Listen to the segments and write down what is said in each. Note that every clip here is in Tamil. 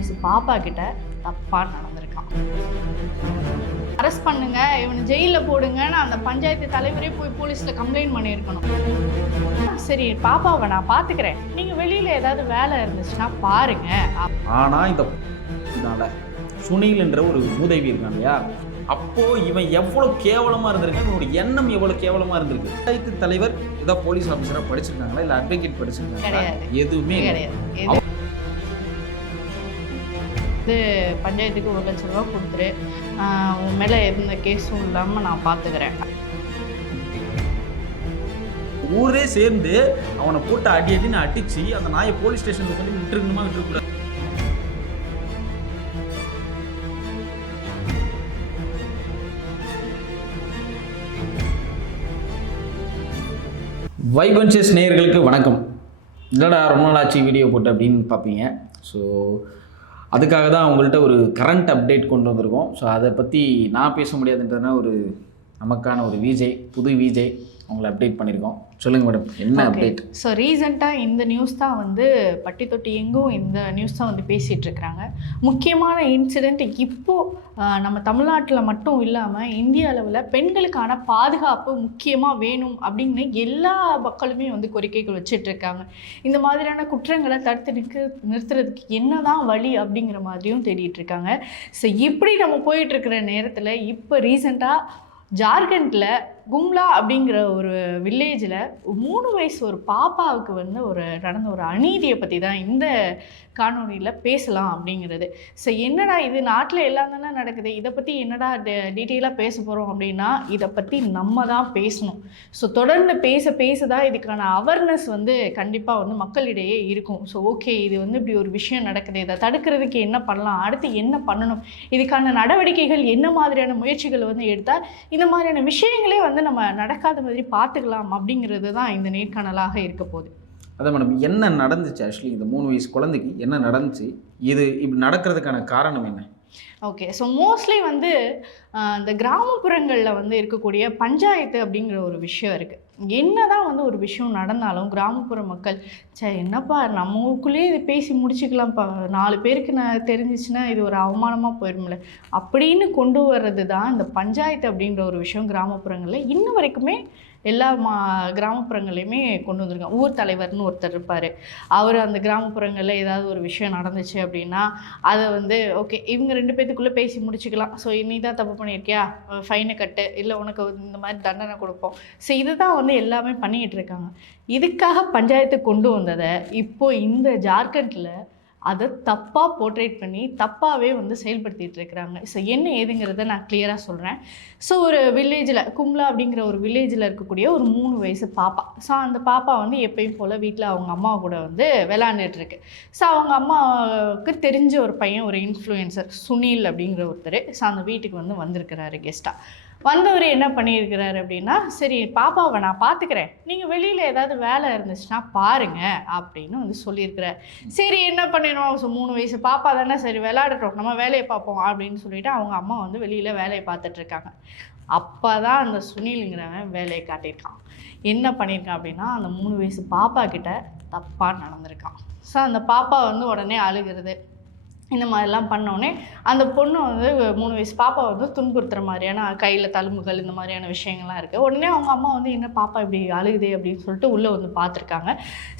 வயசு பாப்பா கிட்ட தப்பா நடந்திருக்கான். அரெஸ்ட் பண்ணுங்க, இவனை ஜெயிலில் போடுங்கன்னு அந்த பஞ்சாயத்து தலைவரே போய் போலீஸில் கம்ப்ளைண்ட் பண்ணியிருக்கணும். சரி, பாப்பாவை நான் பார்த்துக்கிறேன், நீங்கள் வெளியில் ஏதாவது வேலை இருந்துச்சுன்னா பாருங்க. ஆனால் இந்த சுனில் என்ற ஒரு மூதேவி இருக்கான் இல்லையா, அப்போ இவன் எவ்வளவு கேவலமா இருந்திருக்கு, இவனோட எண்ணம் எவ்வளவு கேவலமா இருந்திருக்கு. பஞ்சாயத்து தலைவர் ஏதோ போலீஸ் ஆஃபீஸரா படிச்சிருக்காங்களா இல்ல அட்வொகேட் படிச்சிருக்காங்களா? எதுவுமே கிடையாது. பஞ்சாயத்துக்கு 1,00,000 ரூபா கொடுத்துரு, உன் மேல எந்த கேஸும் இல்லாம நான் பாத்துக்கிறேன். ஊரே சேர்ந்து அவனை போட்டு அடி அடின்னு அடிச்சு அந்த நாயை போலீஸ் ஸ்டேஷனுக்கு கொண்டு விட்டுருக்கணுமா விட்டுருக்கூடாது? வைபன்சஸ் நேயர்களுக்கு வணக்கம். இல்லைடா ரொம்ப நாள் ஆச்சு வீடியோ போட்டு அப்படின்னு பார்ப்பீங்க. ஸோ அதுக்காக தான் உங்கள்கிட்ட ஒரு கரண்ட் அப்டேட் கொண்டு வந்திருக்கோம். ஸோ அதை பற்றி நான் பேச முடியாதுன்றதுனா ஒரு நமக்கான ஒரு விஜய், புது விஜய் அவங்கள அப்டேட் பண்ணியிருக்கோம். சொல்லுங்கள் மேடம், என்ன அப்டேட்? ஸோ ரீசெண்டாக இந்த நியூஸ் தான் வந்து பட்டி தொட்டி எங்கும் இந்த நியூஸ் தான் வந்து பேசிகிட்டு இருக்கிறாங்க. முக்கியமான இன்சிடெண்ட் இப்போது நம்ம தமிழ்நாட்டில் மட்டும் இல்லாமல் இந்திய அளவில் பெண்களுக்கான பாதுகாப்பு முக்கியமாக வேணும் அப்படின்னு எல்லா மக்களுமே வந்து கோரிக்கைகள் வச்சிட்ருக்காங்க. இந்த மாதிரியான குற்றங்களை தடுத்து நிறுத்துறதுக்கு என்ன தான் வழி அப்படிங்கிற மாதிரியும் தேடிட்டு இருக்காங்க. ஸோ இப்படி நம்ம போயிட்டுருக்கிற நேரத்தில் இப்போ ரீசெண்டாக ஜார்க்கண்டில் கும்லா அப்படிங்கிற ஒரு வில்லேஜில் 3 வயசு ஒரு பாப்பாவுக்கு வந்து நடந்த ஒரு அநீதியை பற்றி தான் இந்த காணொலியில் பேசலாம் அப்படிங்கிறது. ஸோ என்னடா இது நாட்டில் எல்லாம் தானே நடக்குது, இதை பற்றி என்னடா டீட்டெயிலாக பேச போகிறோம் அப்படின்னா இதை பற்றி நம்ம தான் பேசணும். ஸோ தொடர்ந்து பேச தான் இதுக்கான அவேர்னஸ் வந்து கண்டிப்பாக வந்து மக்களிடையே இருக்கும். ஸோ ஓகே, இது வந்து இப்படி ஒரு விஷயம் நடக்குது, இதை தடுக்கிறதுக்கு என்ன பண்ணலாம், அடுத்து என்ன பண்ணணும், இதுக்கான நடவடிக்கைகள் என்ன மாதிரியான முயற்சிகள் வந்து எடுத்தால் இந்த மாதிரியான விஷயங்களே வந்து நம்ம நடக்காத மாதிரி பார்த்துக்கலாம் அப்படிங்கிறது தான் இந்த நேர்காணலாக இருக்க போகுது. அதான் மேடம், என்ன நடந்துச்சு ஆக்சுவலி இந்த 3 வயசு குழந்தைக்கு என்ன நடந்துச்சு, இது இப்படி நடக்கிறதுக்கான காரணம் என்ன? ஓகே, ஸோ மோஸ்ட்லி வந்து இந்த கிராமப்புறங்களில் வந்து இருக்கக்கூடிய பஞ்சாயத்து அப்படிங்கிற ஒரு விஷயம் இருக்குது. என்ன தான் வந்து ஒரு விஷயம் நடந்தாலும் கிராமப்புற மக்கள் என்னப்பா நம்மக்குள்ளேயே இது பேசி முடிச்சுக்கலாம்ப்பா, 4 பேருக்கு நான் தெரிஞ்சிச்சுன்னா இது ஒரு அவமானமாக போயிடும்ல அப்படின்னு கொண்டு வர்றது தான் இந்த பஞ்சாயத்து அப்படின்ற ஒரு விஷயம் கிராமப்புறங்களில் இன்னும் வரைக்குமே எல்லா கிராமப்புறங்களையுமே கொண்டு வந்திருக்காங்க. ஊர் தலைவர்னு ஒருத்தர் இருப்பார். அவர் அந்த கிராமப்புறங்களில் ஏதாவது ஒரு விஷயம் நடந்துச்சு அப்படின்னா அதை வந்து ஓகே இவங்க 2 பேத்துக்குள்ளே பேசி முடிச்சுக்கலாம். ஸோ நீ தான் தப்பு பண்ணியிருக்கியா, ஃபைனை கட்டு, இல்லை உனக்கு இந்த மாதிரி தண்டனை கொடுப்போம். ஸோ இதுதான் வந்து எல்லாமே பண்ணிகிட்டு இருக்காங்க. இதுக்காக பஞ்சாயத்து கொண்டு வந்ததை இப்போது இந்த ஜார்க்கண்டில் அதை தப்பாக போர்ட்ரேட் பண்ணி தப்பாகவே வந்து செயல்படுத்திகிட்டு இருக்கிறாங்க. ஸோ என்ன ஏதுங்கிறத நான் கிளியராக சொல்கிறேன். ஸோ ஒரு வில்லேஜில் கும்லா அப்படிங்கிற ஒரு வில்லேஜில் இருக்கக்கூடிய ஒரு 3 வயசு பாப்பா. ஸோ அந்த பாப்பா வந்து எப்பயும் போல் வீட்டில் அவங்க அம்மா கூட வந்து விளாண்டுட்டுருக்கு. ஸோ அவங்க அம்மாவுக்கு தெரிஞ்ச ஒரு பையன், ஒரு இன்ஃப்ளூயன்சர் சுனில் அப்படிங்கிற ஒருத்தர் ஸோ அந்த வீட்டுக்கு வந்து வந்திருக்கிறாரு கெஸ்ட்டாக. வந்தவர் என்ன பண்ணியிருக்கிறாரு அப்படின்னா, சரி பாப்பாவை நான் பார்த்துக்கிறேன், நீங்கள் வெளியில் ஏதாவது வேலை இருந்துச்சுன்னா பாருங்கள் அப்படின்னு வந்து சொல்லியிருக்கிறார். சரி என்ன பண்ணிடணும், ஸோ 3 வயசு பாப்பா தானே, சரி விளையாடட்டும், நம்ம வேலையை பார்ப்போம் அப்படின்னு சொல்லிட்டு அவங்க அம்மா வந்து வெளியில் வேலையை பார்த்துட்ருக்காங்க. அப்போ தான் அந்த சுனிலுங்கிறவன் வேலையை காட்டியிருக்கான். என்ன பண்ணியிருக்கான் அப்படின்னா, அந்த 3 வயசு பாப்பா கிட்ட தப்பாக நடந்திருக்கான். ஸோ அந்த பாப்பா வந்து உடனே அழுகிறது, இந்த மாதிரிலாம் பண்ணோடனே அந்த பொண்ணு வந்து 3 வயசு பாப்பா வந்து துன்புறுத்துகிற மாதிரியான கையில் தழும்புகள் இந்த மாதிரியான விஷயங்கள்லாம் இருக்குது. உடனே அவங்க அம்மா வந்து என்ன பாப்பா இப்படி அழுகுதே அப்படின்னு சொல்லிட்டு உள்ளே வந்து பார்த்துருக்காங்க.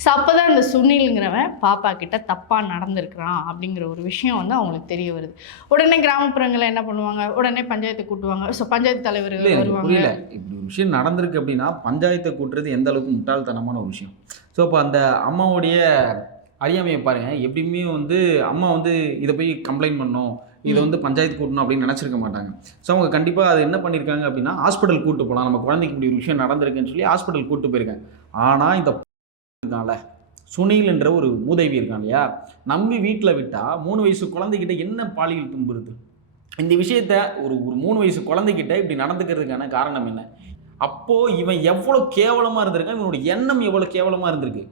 ஸோ அப்போ தான் இந்த சுனிலுங்கிறவன் பாப்பா கிட்ட தப்பாக நடந்திருக்கிறான் அப்படிங்கிற ஒரு விஷயம் வந்து அவங்களுக்கு தெரிய வருது. உடனே கிராமப்புறங்களில் என்ன பண்ணுவாங்க, உடனே பஞ்சாயத்தை கூட்டுவாங்க. ஸோ பஞ்சாயத்து தலைவர்கள் வருவாங்க. இப்படி ஒரு விஷயம் நடந்திருக்கு அப்படின்னா பஞ்சாயத்தை கூட்டுறது எந்த அளவுக்கு முட்டாள்தனமான ஒரு விஷயம். ஸோ இப்போ அந்த அம்மாவுடைய அறியாமையை பாருங்கள். எப்படியுமே வந்து அம்மா வந்து இதை போய் கம்ப்ளைண்ட் பண்ணணும், இதை வந்து பஞ்சாயத்து கூட்டணும் அப்படின்னு நினச்சிருக்க மாட்டாங்க. ஸோ அவங்க கண்டிப்பாக அது என்ன பண்ணியிருக்காங்க அப்படின்னா ஹாஸ்பிட்டல் கூட்டு போகலாம், நம்ம குழந்தைக்கு இப்படி ஒரு விஷயம் நடந்திருக்குன்னு சொல்லி ஹாஸ்பிட்டல் கூட்டு போயிருக்காங்க. ஆனால் இந்த இருக்கான்ல சுனில் என்ற ஒரு மூதேவி இருக்கான் இல்லையா, நம்பி வீட்டில் விட்டால் 3 வயசு குழந்தைகிட்ட என்ன பாலியல் துன்புறுது. இந்த விஷயத்த ஒரு 3 வயசு குழந்தைகிட்ட இப்படி நடந்துக்கிறதுக்கான காரணம் என்ன? அப்போது இவன் எவ்வளோ கேவலமாக இருந்திருக்கான், இவனோட எண்ணம் எவ்வளோ கேவலமாக இருந்திருக்கு.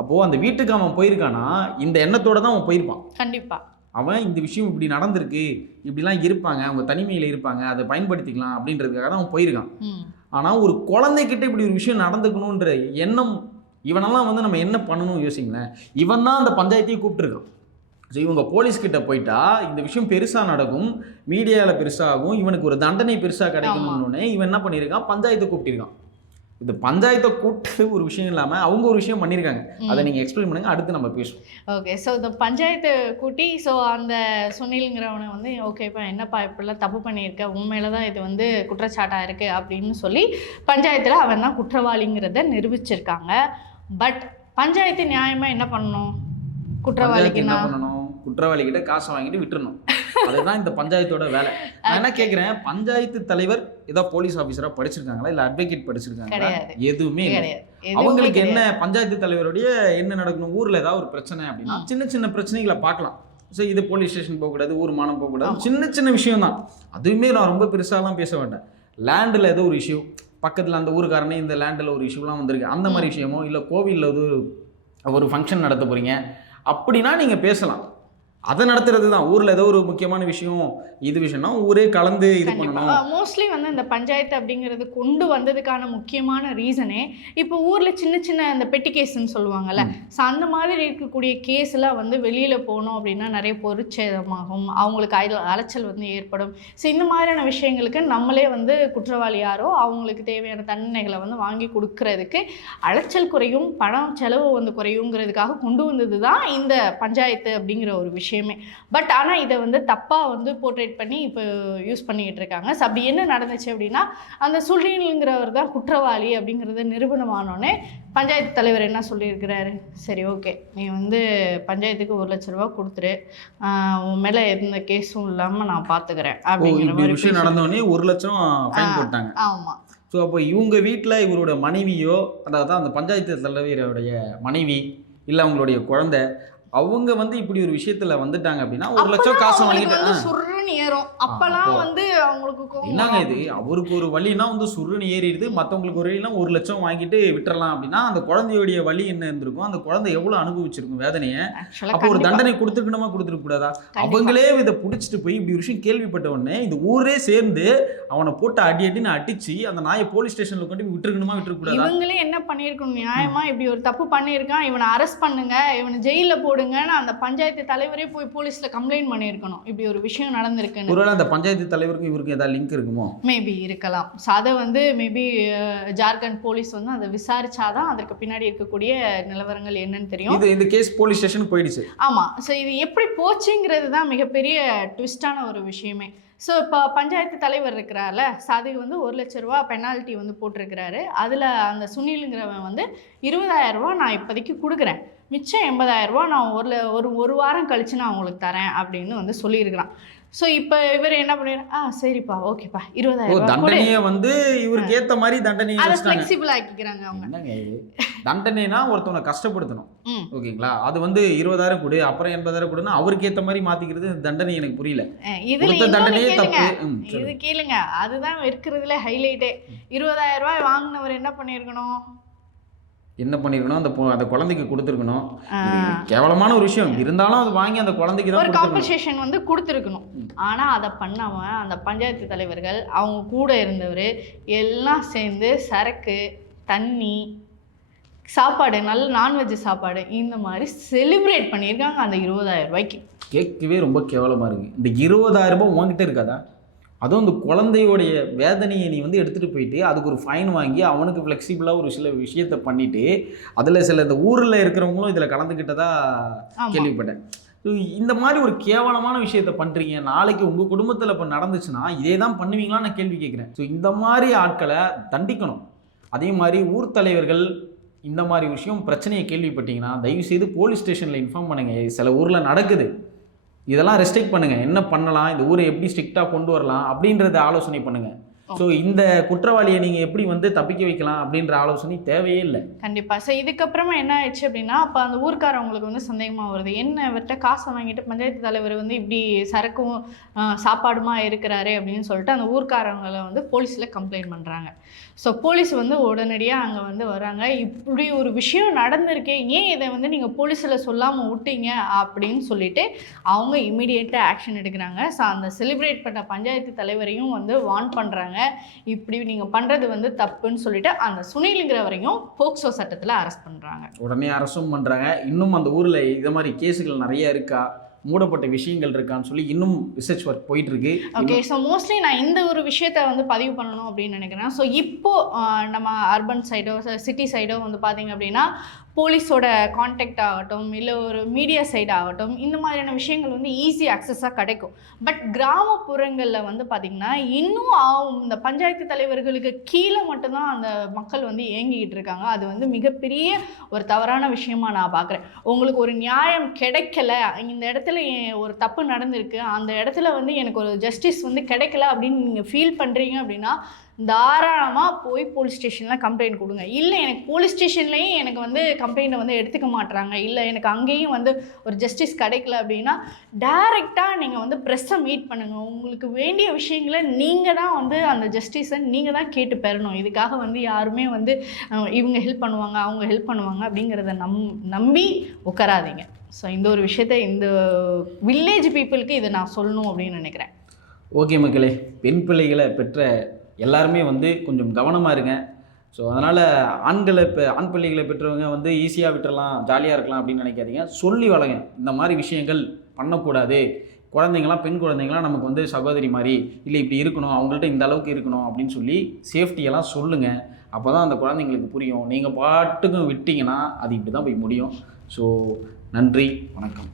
அப்போது அந்த வீட்டுக்கு அவன் போயிருக்கானா இந்த எண்ணத்தோடு தான் அவன் போயிருப்பான். கண்டிப்பாக அவன் இந்த விஷயம் இப்படி நடந்திருக்கு, இப்படிலாம் இருப்பாங்க, அவங்க தனிமையில் இருப்பாங்க, அதை பயன்படுத்திக்கலாம் அப்படின்றதுக்காக தான் அவன் போயிருக்கான். ஆனால் ஒரு குழந்தைகிட்ட இப்படி ஒரு விஷயம் நடந்துக்கணுன்ற எண்ணம் இவனெல்லாம் வந்து நம்ம என்ன பண்ணணும் யோசிங்களேன். இவன் தான் அந்த பஞ்சாயத்தையும் கூப்பிட்டுருக்கான். ஸோ இவங்க போலீஸ்கிட்ட போயிட்டா இந்த விஷயம் பெருசாக நடக்கும், மீடியாவில் பெருசாகும், இவனுக்கு ஒரு தண்டனை பெருசாக கிடைக்கணும்னு இவன் என்ன பண்ணியிருக்கான், பஞ்சாயத்தை கூப்பிட்டிருக்கான். இந்த பஞ்சாயத்தை கூப்பிட்டு ஒரு விஷயம் இல்லாமல் அவங்க ஒரு விஷயம் பண்ணியிருக்காங்க. அதை நீங்கள் எக்ஸ்பிளைன் பண்ணுங்கள், அடுத்து நம்ம பேசுவோம். ஓகே, ஸோ இந்த பஞ்சாயத்து கூட்டி ஸோ அந்த சுனில்ங்கிறவனை வந்து ஓகேப்பா என்னப்பா இப்படிலாம் தப்பு பண்ணியிருக்க, உண்மையில தான் இது வந்து குற்றச்சாட்டாக இருக்குது அப்படின்னு சொல்லி பஞ்சாயத்தில் அவன் தான் குற்றவாளிங்கிறத நிரூபிச்சிருக்காங்க. பட் பஞ்சாயத்து நியாயமாக என்ன பண்ணணும், குற்றவாளிக்கு என்ன பண்ணணும், குற்றவாளிகிட்ட காசை வாங்கிட்டு விட்டுறணும். அதுதான் இந்த பஞ்சாயத்தோட வேலை. நான் என்ன கேட்குறேன், பஞ்சாயத்து தலைவர் ஏதோ போலீஸ் ஆஃபீஸராக படிச்சிருக்காங்களா இல்லை அட்வொகேட் படிச்சிருக்காங்களா? எதுவுமே கிடையாது. அவங்களுக்கு என்ன, பஞ்சாயத்து தலைவருடைய என்ன நடக்கணும், ஊரில் ஏதாவது ஒரு பிரச்சனை அப்படின்னா சின்ன சின்ன பிரச்சனைகளை பார்க்கலாம். ஸோ இது போலீஸ் ஸ்டேஷன் போகக்கூடாது, ஊர் மானம் போகக்கூடாது, சின்ன சின்ன விஷயம் தான். அதுவுமே நான் ரொம்ப பெருசாலாம் பேச வேண்டேன். லேண்டில் ஏதோ ஒரு இஷ்யூ, பக்கத்தில் அந்த ஊருக்காரனே இந்த லேண்டில் ஒரு இஷ்யூலாம் வந்திருக்கு, அந்த மாதிரி விஷயமோ இல்லை கோவிலில் ஒரு ஃபங்க்ஷன் நடத்த போகிறீங்க அப்படின்னா நீங்கள் பேசலாம். அதை நடத்துறது தான். ஊரில் ஏதோ ஒரு முக்கியமான விஷயம், இது விஷயம்னா ஊரே கலந்து இது பண்ணணும். மோஸ்ட்லி வந்து இந்த பஞ்சாயத்து அப்படிங்கிறது கொண்டு வந்ததுக்கான முக்கியமான ரீசனே இப்போ ஊரில் சின்ன சின்ன அந்த பெட்டி கேஸ்ன்னு சொல்லுவாங்கல்ல, ஸோ அந்த மாதிரி இருக்கக்கூடிய கேஸ்லாம் வந்து வெளியில் போனோம் அப்படின்னா நிறைய பொருட்சேதமாகும், அவங்களுக்கு அலைச்சல் வந்து ஏற்படும். ஸோ இந்த மாதிரியான விஷயங்களுக்கு நம்மளே வந்து குற்றவாளி யாரோ அவங்களுக்கு தேவையான தண்டனைகளை வந்து வாங்கி கொடுக்கறதுக்கு அலைச்சல் குறையும், பணம் செலவு வந்து குறையுங்கிறதுக்காக கொண்டு வந்தது தான் இந்த பஞ்சாயத்து அப்படிங்கிற ஒரு விஷயம். பட் ஆனால் இதை வந்து தப்பாக வந்து போர்ட்ரேட் பண்ணி இப்போ யூஸ் பண்ணிக்கிட்டு இருக்காங்க. ஸோ அப்படி என்ன நடந்துச்சு அப்படின்னா, அந்த சுள்ளிங்கிறவர் தான் குற்றவாளி அப்படிங்கிறத நிரூபணமானோடனே பஞ்சாயத்து தலைவர் என்ன சொல்லியிருக்கிறாரு, சரி ஓகே நீ வந்து பஞ்சாயத்துக்கு 1 லட்ச ரூபா கொடுத்துரு, உன் மேலே எந்த கேஸும் இல்லாமல் நான் பார்த்துக்கிறேன் அப்படிங்கிற மாதிரி விஷயம் நடந்தோடனே 1 லட்சம் ஃபைன் போட்டாங்க. ஆமாம். ஸோ அப்போ இவங்க வீட்டில் இவரோட மனைவியோ, அதாவது அந்த பஞ்சாயத்து தலைவருடைய மனைவி இல்லை அவங்களுடைய குழந்தை, அவங்க வந்து இப்படி ஒரு விஷயத்துல வந்துட்டாங்க அப்படின்னா 1 லட்சம் காசை வாங்கிட்டு சுருன்னு ஏறும். அப்பெல்லாம் வந்து அவங்களுக்கு என்னங்க இது, அவருக்கு ஒரு வழினா வந்து சுருன்னு ஏறிடுது, மற்றவங்களுக்கு ஒரு வழினா 1 லட்சம் வாங்கிட்டு விட்டுறலாம் அப்படின்னா அந்த குழந்தையுடைய வழி என்ன இருந்திருக்கும், அந்த குழந்தை எவ்வளவு அனுபவிச்சிருக்கும் வேதனையை. அப்போ ஒரு தண்டனை கொடுத்துருக்கணுமா கொடுத்துருக்க கூடாதா? அவங்களே இதை பிடிச்சிட்டு போய் இப்படி ஒரு விஷயம் கேள்விப்பட்ட உடனே இந்த ஊரே சேர்ந்து அவனை போட்டு அடின்னு அடிச்சு அந்த நாயை போலீஸ் ஸ்டேஷன்ல கொண்டு விட்டுருக்கணுமா விட்டுருக்க கூடாதா? இவங்களே என்ன பண்ணியிருக்கணும், நியாயமா இப்படி ஒரு தப்பு பண்ணியிருக்கான், இவனை அரெஸ்ட் பண்ணுங்க, இவனை ஜெயிலில் போடுங்கன்னு அந்த பஞ்சாயத்து தலைவரே போய் போலீஸ்ல கம்ப்ளைண்ட் பண்ணியிருக்கணும் இப்படி ஒரு விஷயம் நடந்திருக்கு. ஒருவேளை அந்த பஞ்சாயத்து தலைவருக்கு இவருக்கு ஏதாவது லிங்க் இருக்குமோ? மேபி இருக்கலாம். ஸோ அதை வந்து மேபி ஜார்க்கண்ட் போலீஸ் வந்து அதை விசாரிச்சாதான் அதற்கு பின்னாடி இருக்கக்கூடிய நிலவரங்கள் என்னன்னு தெரியும். இந்த கேஸ் போலீஸ் ஸ்டேஷன் போயிடுச்சு. ஆமாம். ஸோ இது எப்படி போச்சுங்கிறது தான் மிகப்பெரிய ட்விஸ்டான ஒரு விஷயமே. ஸோ இப்போ பஞ்சாயத்து தலைவர் இருக்கிறார்ல, ஸோ அதுக்கு வந்து 1 லட்ச ரூபா பெனால்ட்டி வந்து போட்டிருக்கிறாரு. அதில் அந்த சுனிலுங்கிறவன் வந்து 20,000 ரூபா நான் இப்போதைக்கு கொடுக்குறேன், மிச்சம் 80,000 ரூபா நான் ஒரு வாரம் கழிச்சு நான் உங்களுக்கு தரேன் அப்படின்னு வந்து சொல்லியிருக்கிறான். ஸோ இப்போ இவர் என்ன பண்ணிடுறாரு, சரிப்பா ஓகேப்பா 20,000 தண்டனையை வந்து இவருக்கு ஏற்ற மாதிரி தண்டனை அதை ஃப்ளெக்சிபிள் ஆக்கிக்கிறாங்க அவங்க. தண்டனைனா ஒருத்தவனை கஷ்டப்படுத்தணும், ஓகேங்களா? அது வந்து 20,000 கொடு அப்புறம் 80,000 கொடுன்னா அவருக்கு ஏற்ற மாதிரி மாத்திக்கிறது தண்டனை. எனக்கு புரியல. இதுல தண்டனையே தப்பு. இது கேளுங்க, அதுதான் இருக்கிறதுல ஹைலைட்டே. 20,000 ரூபாய் வாங்கினவர் என்ன பண்ணியிருக்கணும், அந்த குழந்தைக்கு கொடுத்துருக்கணும். கேவலமான ஒரு விஷயம் இருந்தாலும் அது வாங்கி அந்த குழந்தைக்கு தான் ஒரு காம்பன்சேஷன் வந்து கொடுத்துருக்கணும். ஆனால் அதை பண்ணாமல் அந்த பஞ்சாயத்து தலைவர்கள் அவங்க கூட இருந்தவர் எல்லாம் சேர்ந்து சரக்கு, தண்ணி, சாப்பாடு, நல்ல நான்வெஜ் சாப்பாடு இந்த மாதிரி செலிப்ரேட் பண்ணியிருக்காங்க அந்த 20,000 ரூபாய்க்கு. கேட்கவே ரொம்ப கேவலமாக இருக்குது. இந்த 20,000 ரூபாய் உங்ககிட்ட இருக்காதா? அதுவும் அந்த குழந்தையோடைய வேதனையை நீ வந்து எடுத்துகிட்டு போயிட்டு அதுக்கு ஒரு ஃபைன் வாங்கி அவனுக்கு ஃப்ளெக்சிபிளாக ஒரு சில விஷயத்தை பண்ணிவிட்டு அதில் சில இந்த ஊரில் இருக்கிறவங்களும் இதில் கலந்துக்கிட்டதா கேள்விப்பட்டேன். இந்த மாதிரி ஒரு கேவலமான விஷயத்த பண்ணுறீங்க, நாளைக்கு உங்கள் குடும்பத்தில் இப்போ நடந்துச்சுன்னா இதே தான் பண்ணுவீங்களான்னு நான் கேள்வி கேட்குறேன். ஸோ இந்த மாதிரி ஆட்களை தண்டிக்கணும். அதே மாதிரி ஊர் தலைவர்கள் இந்த மாதிரி விஷயம் பிரச்சனையை கேள்விப்பட்டீங்கன்னா தயவுசெய்து போலீஸ் ஸ்டேஷனில் இன்ஃபார்ம் பண்ணுங்கள். சில ஊரில் நடக்குது, இதெல்லாம் ரெஸ்ட்ரிக்ட் பண்ணுங்கள், என்ன பண்ணலாம், இந்த ஊரை எப்படி ஸ்ட்ரிக்டாக கொண்டு வரலாம் அப்படின்றத ஆலோசனை பண்ணுங்கள். ஸோ இந்த குற்றவாளியை நீங்கள் எப்படி வந்து தப்பிக்க வைக்கலாம் அப்படின்ற ஆலோசனை தேவையே இல்லை. கண்டிப்பாக. ஸோ இதுக்கப்புறமா என்ன ஆயிடுச்சு அப்படின்னா, அப்போ அந்த ஊருக்காரவங்களுக்கு வந்து சந்தேகமாக வருது, என்ன இவர்கிட்ட காசை வாங்கிட்டு பஞ்சாயத்து தலைவர் வந்து இப்படி சரக்கும் சாப்பாடுமா இருக்கிறாரு அப்படின்னு சொல்லிட்டு அந்த ஊர்க்காரவங்களை வந்து போலீஸில் கம்ப்ளைண்ட் பண்ணுறாங்க. ஸோ போலீஸ் வந்து உடனடியாக அங்கே வந்து வராங்க. இப்படி ஒரு விஷயம் நடந்திருக்கே, ஏன் இதை வந்து நீங்கள் போலீஸில் சொல்லாமல் விட்டீங்க அப்படின்னு சொல்லிட்டு அவங்க இமீடியட்டாக ஆக்ஷன் எடுக்கிறாங்க. ஸோ அந்த செலிப்ரேட் பண்ண பஞ்சாயத்து தலைவரையும் வந்து வார்ன் பண்ணுறாங்க, இப்படி நீங்கள் பண்ணுறது வந்து தப்புன்னு சொல்லிட்டு அந்த சுனிலுங்கிறவரையும் போக்சோ சட்டத்தில் அரெஸ்ட் பண்ணுறாங்க. உடனே அரெஸ்டும் பண்ணுறாங்க. இன்னும் அந்த ஊரில் இது மாதிரி கேஸுகள் நிறைய இருக்கா, மூடப்பட்ட விஷயங்கள் இருக்கான்னு சொல்லி இன்னும் ரிசர்ச் ஒர்க் போயிட்டுருக்கு. ஓகே. ஸோ மோஸ்ட்லி நான் இந்த ஒரு விஷயத்த வந்து பதிவு பண்ணணும் அப்படின்னு நினைக்கிறேன். ஸோ இப்போது நம்ம அர்பன் சைடோ சிட்டி சைடோ வந்து பார்த்திங்க அப்படின்னா போலீஸோட கான்டாக்ட் ஆகட்டும், இல்லை ஒரு மீடியா சைடு ஆகட்டும், இந்த மாதிரியான விஷயங்கள் வந்து ஈஸி அக்சஸாக கிடைக்கும். பட் கிராமப்புறங்களில் வந்து பார்த்திங்கன்னா இன்னும் இந்த பஞ்சாயத்து தலைவர்களுக்கு கீழே மட்டும்தான் அந்த மக்கள் வந்து இயங்கிக்கிட்டு இருக்காங்க. அது வந்து மிகப்பெரிய ஒரு தவறான விஷயமா நான் பார்க்குறேன். உங்களுக்கு ஒரு நியாயம் கிடைக்கல, இந்த இடத்துல ஒரு தப்பு நடந்திருக்கு, அந்த இடத்துல வந்து எனக்கு ஒரு ஜஸ்டிஸ் வந்து கிடைக்கல அப்படின்னு நீங்கள் ஃபீல் பண்ணுறீங்க அப்படின்னா தாராளமாக போய் போலீஸ் ஸ்டேஷனில் கம்ப்ளைண்ட் கொடுங்க. இல்லை எனக்கு போலீஸ் ஸ்டேஷன்லேயும் எனக்கு வந்து கம்ப்ளைண்ட்டை வந்து எடுத்துக்க மாட்டுறாங்க, இல்லை எனக்கு அங்கேயும் வந்து ஒரு ஜஸ்டிஸ் கிடைக்கல அப்படின்னா டைரெக்டாக நீங்கள் வந்து ப்ரெஸ்ஸை மீட் பண்ணுங்கள். உங்களுக்கு வேண்டிய விஷயங்களை நீங்கள் தான் வந்து அந்த ஜஸ்டிஸை நீங்கள் தான் கேட்டு பெறணும். இதுக்காக வந்து யாருமே வந்து இவங்க ஹெல்ப் பண்ணுவாங்க, அவங்க ஹெல்ப் பண்ணுவாங்க அப்படிங்கிறத நம்பி உட்காராதீங்க. ஸோ இந்த ஒரு விஷயத்தை இந்த வில்லேஜ் பீப்புளுக்கு இதை நான் சொல்லணும் அப்படின்னு நினைக்கிறேன். ஓகே மக்களே, பெண் பிள்ளைகளை பெற்ற எல்லாருமே வந்து கொஞ்சம் கவனமாக இருங்க. ஸோ அதனால் ஆண் பிள்ளைகளை பெற்றவங்க வந்து ஈஸியாக விட்டுறலாம், ஜாலியாக இருக்கலாம் அப்படின்னு நினைக்காதீங்க. சொல்லி வளங்க, இந்த மாதிரி விஷயங்கள் பண்ணக்கூடாது. குழந்தைங்களாம், பெண் குழந்தைங்களாம் நமக்கு வந்து சகோதரி மாதிரி, இல்லை இப்படி இருக்கணும், அவங்கள்ட்ட இந்த அளவுக்கு இருக்கணும் அப்படின்னு சொல்லி சேஃப்டியெல்லாம் சொல்லுங்கள். அப்போ தான் அந்த குழந்தைங்களுக்கு புரியும். நீங்கள் பாட்டுக்கும் விட்டிங்கன்னா அது இப்படி தான் போய் முடியும். ஸோ நன்றி, வணக்கம்.